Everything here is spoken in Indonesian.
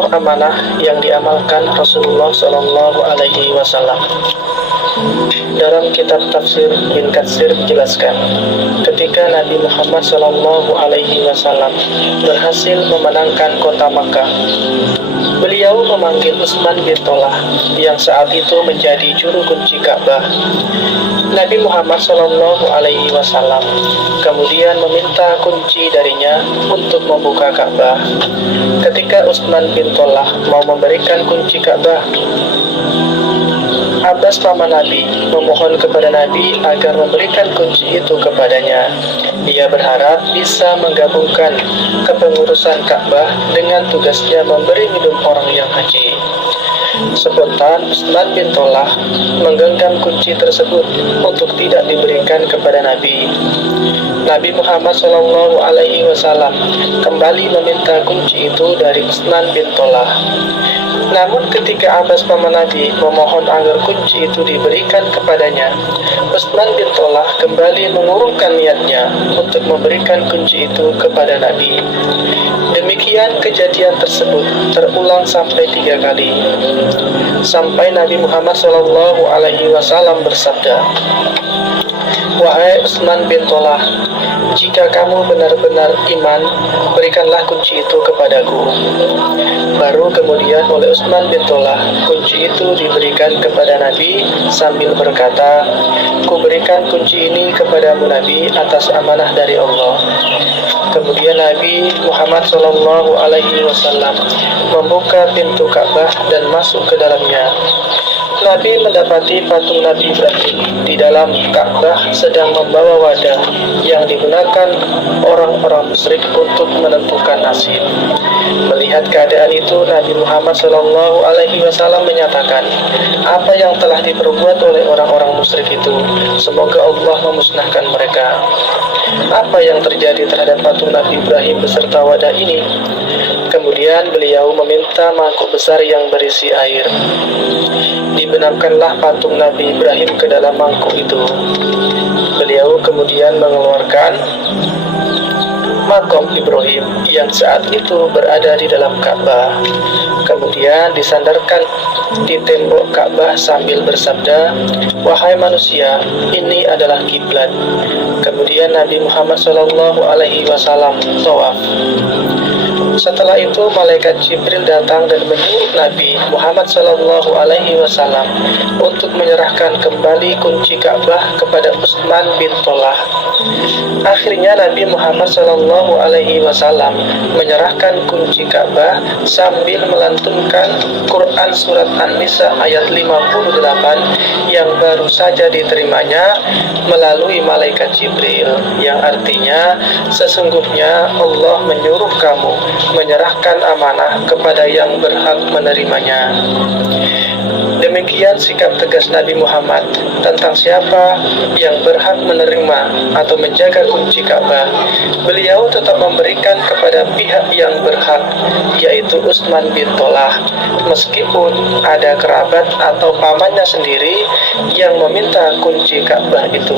contoh amanah yang diamalkan Rasulullah Shallallahu Alaihi Wasallam. Dalam kitab tafsir Ibn Katsir dijelaskan, ketika Nabi Muhammad Shallallahu Alaihi Wasallam berhasil memenangkan kota Makkah, beliau memanggil Utsman bin Tolah yang saat itu menjadi juru kunci Ka'bah. Nabi Muhammad Shallallahu Alaihi Wasallam kemudian meminta kunci darinya untuk membuka Ka'bah. Ketika Utsman bin Tolah mau memberikan kunci Ka'bah, Abbas paman Nabi memohon kepada Nabi agar memberikan kunci itu kepadanya. Ia berharap bisa menggabungkan kepengurusan Ka'bah dengan tugasnya memberi minum orang yang haji. Spontan Utsman bin Tolah menggenggam kunci tersebut untuk tidak diberikan kepada Nabi. Nabi Muhammad Shallallahu Alaihi Wasallam kembali meminta kunci itu dari Utsman bin Tolah. Namun ketika Abbas paman Nabi memohon agar kunci itu diberikan kepadanya, Utsman bin Tolah kembali mengurungkan niatnya untuk memberikan kunci itu kepada Nabi. Demikian kejadian tersebut terulang sampai 3 kali, sampai Nabi Muhammad Shallallahu Alaihi Wasallam bersabda, "Wahai Utsman bin Tolah, jika kamu benar-benar iman, berikanlah kunci itu kepadaku." Baru kemudian oleh Utsman bin Tolah, kunci itu diberikan kepada Nabi sambil berkata, "Ku berikan kunci ini kepadamu Nabi atas amanah dari Allah." Kemudian Nabi Muhammad Shallallahu Alaihi Wasallam membuka pintu Ka'bah dan masuk ke dalamnya. Nabi mendapati patung Nabi Ibrahim di dalam Ka'bah sedang membawa wadah yang digunakan orang-orang musyrik untuk menentukan nasib. Melihat keadaan itu, Nabi Muhammad Shallallahu Alaihi Wasallam menyatakan, "Apa yang telah diperbuat oleh orang-orang musyrik itu, semoga Allah memusnahkan mereka." Apa yang terjadi terhadap patung Nabi Ibrahim beserta wadah ini? Kemudian beliau meminta mangkuk besar yang berisi air. Dibenamkanlah patung Nabi Ibrahim ke dalam mangkuk itu. Beliau kemudian mengeluarkan makom Ibrahim yang saat itu berada di dalam Ka'bah. Kemudian disandarkan di tembok Ka'bah sambil bersabda, "Wahai manusia, ini adalah kiblat." Kemudian Nabi Muhammad Shallallahu Alaihi Wasallam tawaf. Setelah itu malaikat Jibril datang dan menyuruh Nabi Muhammad Shallallahu Alaihi Wasallam untuk menyerahkan kembali kunci Ka'bah kepada Utsman bin Tolah. Akhirnya Nabi Muhammad Shallallahu Alaihi Wasallam menyerahkan kunci Ka'bah sambil melantunkan Quran surat An-Nisa ayat 58 yang baru saja diterimanya melalui malaikat Jibril, yang artinya, "Sesungguhnya Allah menyuruh kamu menyerahkan amanah kepada yang berhak menerimanya." Demikian sikap tegas Nabi Muhammad tentang siapa yang berhak menerima atau menjaga kunci Ka'bah. Beliau tetap memberikan kepada pihak yang berhak, yaitu Utsman bin Tolah, meskipun ada kerabat atau pamannya sendiri yang meminta kunci Ka'bah itu.